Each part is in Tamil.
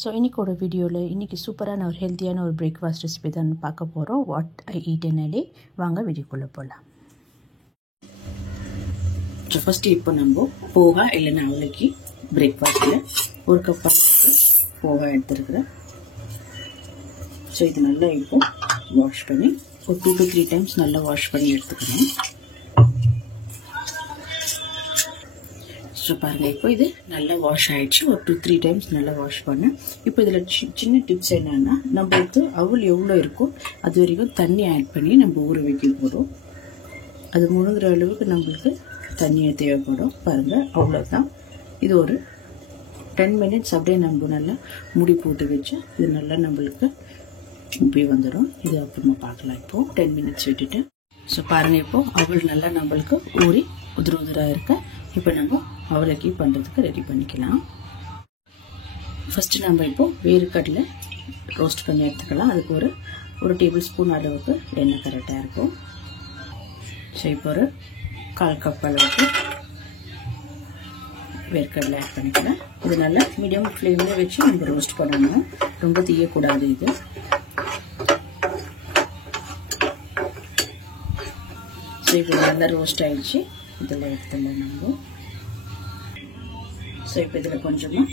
ஸோ இன்றைக்கி ஒரு வீடியோவில் இன்றைக்கி சூப்பரான ஒரு ஹெல்த்தியான ஒரு பிரேக்ஃபாஸ்ட் ரெசிபி தான் பார்க்க போகிறோம். வாட் ஐ ஈட் இன் எ டே. வாங்க வீடியோக்குள்ளே போகலாம். ஸோ ஃபஸ்ட்டு இப்போ நம்ம போகா இல்லைன்னா அவளுக்கு பிரேக்ஃபாஸ்ட்டில் ஒரு கப் அளவுக்கு போகா எடுத்துருக்குறேன். ஸோ இது நல்லா இப்போ வாஷ் பண்ணி ஒரு 2 to 3 டைம்ஸ் நல்லா வாஷ் பண்ணி எடுத்துக்கிறேன். ஸோ பாருங்கள், இப்போ இது நல்லா வாஷ் ஆகிடுச்சு. ஒரு 2-3 டைம்ஸ் நல்லா வாஷ் பண்ணேன். இப்போ இதில் சின்ன டிப்ஸ் என்னென்னா, நம்மளுக்கு அவள் எவ்வளோ இருக்கோ அது வரைக்கும் தண்ணி ஆட் பண்ணி நம்ம ஊற வைக்க போகிறோம். அது முழுகிற அளவுக்கு நம்மளுக்கு தண்ணியை தேவைப்படும். பாருங்கள், அவ்வளோதான். இது ஒரு 10 மினிட்ஸ் அப்படியே நம்ம நல்லா முடி போட்டு வச்சு இது நல்லா நம்மளுக்கு இப்படி வந்துடும். இது அப்புறமா பார்க்கலாம். இப்போது 10 மினிட்ஸ் விட்டுட்டு ஸோ பாருங்கள், இப்போது அவள் நல்லா நம்மளுக்கு ஊறி உதிராக இருக்க. இப்போ நம்ம அவளுக்கு பண்ணுறதுக்கு ரெடி பண்ணிக்கலாம். ஃபஸ்ட்டு நம்ம இப்போது வேர்க்கடலை ரோஸ்ட் பண்ணி எடுத்துக்கலாம். அதுக்கு ஒரு டேபிள் ஸ்பூன் அளவுக்கு எண்ணெய் கரெக்டாக இருக்கும். ஸோ இப்போ ஒரு 1/4 கப் அளவுக்கு வேர்க்கடலை ஆட் பண்ணிக்கலாம். இது நல்லா மீடியம் ஃப்ளேமில் வச்சு நம்ம ரோஸ்ட் பண்ணணும். ரொம்ப தீயக்கூடாது. இது ஸோ இப்போ நல்லா ரோஸ்ட் ஆகிடுச்சு. இதில் எடுத்துடலாம் நம்ம. ஸோ இப்போ இதில் கொஞ்சமாக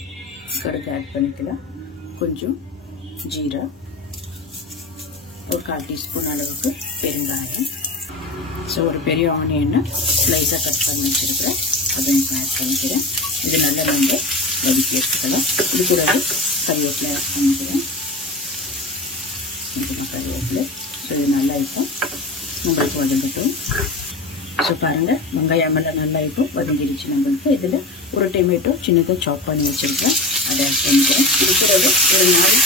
கடுகு ஆட் பண்ணிக்கலாம். கொஞ்சம் ஜீரா, ஒரு 1/4 டீஸ்பூன் அளவுக்கு பெருங்காயம். ஸோ ஒரு பெரிய ஆனியனை ஸ்லைஸாக கட் பண்ணி வச்சுருக்கிறேன், அதையும் ஆட் பண்ணிக்கிறேன். இது நல்லா நம்ம வதக்கி எடுத்துக்கலாம். இது கூட கறிவேப்பிலை ஆட் பண்ணிக்கிறேன். கறிவேப்பிலை. ஸோ இது நல்லா இப்போ நம்மளுக்கு வதங்கட்டும். ஸோ பாருங்கள், வெங்காயமெல்லாம் நல்லா இப்போ வதங்கிடுச்சு நம்மளுக்கு. இதில் ஒரு டொமேட்டோ சின்னதாக சாப் பண்ணி வச்சுருக்கேன், அதை ஆட் பண்ணிக்கிறேன். இது கூட ஒரு 4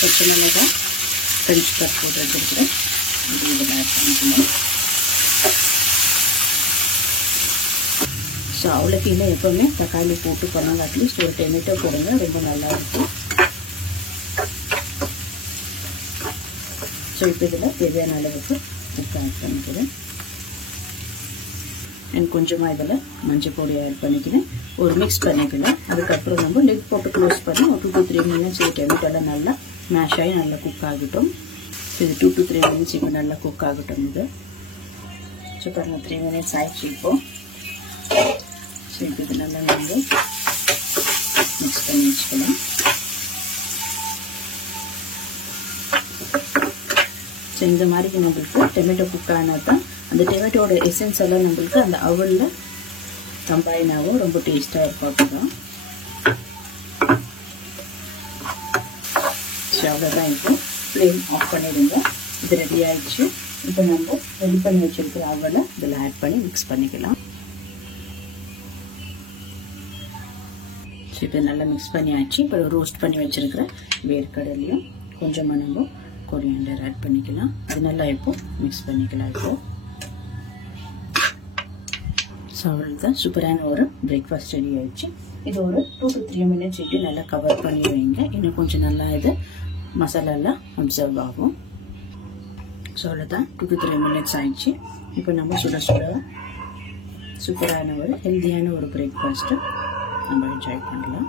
பச்சை மிளகாய் ஃப்ரெஞ்ச் கட் போட்டு வச்சுருக்கிறேன், அது இதில் ஆட் பண்ணிக்கலாம். ஸோ அவளுக்கு இன்னும் எப்போவுமே தக்காளி போட்டு பண்ணாங்க. அட்லீஸ்ட் ஒரு டொமேட்டோ போடுங்க, ரொம்ப நல்லா இருக்கும். ஸோ இப்போ இதில் தேவையான அளவுக்கு உப்பு ஆட் பண்ணிக்கிறேன். அண்ட் கொஞ்சமாக இதில் மஞ்சள் பொடி ஆட் பண்ணிக்கிறேன். ஒரு மிக்ஸ் பண்ணிக்கலாம். அதுக்கப்புறம் நம்ம லிட் போட்டு க்ளோஸ் பண்ணி ஒரு 2 to 3 மினிட்ஸ் இது டொமேட்டோலாம் நல்லா மேஷ் ஆகி நல்லா குக் ஆகட்டும். இது 2 to 3 மினிட்ஸ் இப்போ நல்லா குக் ஆகட்டும். இது ஸோ பாருங்கள், 3 மினிட்ஸ் ஆயிடுச்சு இப்போது. ஸோ இப்போ இது நல்லா நம்ம மிக்ஸ் பண்ணி வச்சுக்கலாம். ஸோ இந்த மாதிரி நம்மளுக்கு டொமேட்டோ குக் ஆனால் தான் அந்த டொமேட்டோட எசன்ஸ் எல்லாம் நம்மளுக்கு அந்த அவலில் கம்பைனாகவும் ரொம்ப டேஸ்ட்டாக இருக்கும். அப்படிதான். ஸோ அவ்வளோதான். இப்போ ஃப்ளேம் ஆஃப் பண்ணிடுங்க. இது ரெடி ஆகிடுச்சு. இப்போ நம்ம ரெடி பண்ணி வச்சுருக்கிற அவலை இதில் ஆட் பண்ணி மிக்ஸ் பண்ணிக்கலாம். ஸோ இப்போ நல்லா மிக்ஸ் பண்ணி ஆச்சு. இப்போ ரோஸ்ட் பண்ணி வச்சுருக்கிற வேர்க்கடலையும் கொஞ்சமாக நம்ம கொரியாண்டர் ஆட் பண்ணிக்கலாம். அது நல்லா இப்போ மிக்ஸ் பண்ணிக்கலாம். இப்போ ஸோ அவ்வளோதான், சூப்பரான ஒரு பிரேக்ஃபாஸ்ட் ரெடி ஆகிடுச்சு. இது ஒரு 2 to 3 மினிட்ஸ் இட்டு நல்லா கவர் பண்ணி வைங்க. இன்னும் கொஞ்சம் நல்லா இது மசாலாலாம் அப்சர்வ் ஆகும். ஸோ அவ்வளோதான், 2 to 3 மினிட்ஸ் ஆகிடுச்சு. இப்போ நம்ம சுட சூப்பரான ஒரு ஹெல்த்தியான ஒரு பிரேக்ஃபாஸ்ட்டு நம்ம என்ஜாய் பண்ணலாம்.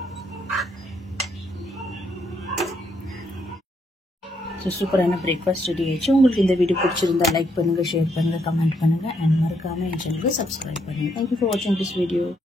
ஸோ சூப்பரான பிரேக்ஃபாஸ்ட் ரெடி ஆகிடுச்சு. உங்களுக்கு இந்த வீடியோ பிடிச்சிருந்தா லைக் பண்ணுங்கள், ஷேர் பண்ணுங்கள், கமெண்ட் பண்ணுங்கள், அண்ட் மறக்காமல் என் சேனலுக்கு சப்ஸ்கிரைப் பண்ணுங்கள். தேங்க்யூ ஃபார் வாட்சிங் திஸ் வீடியோ.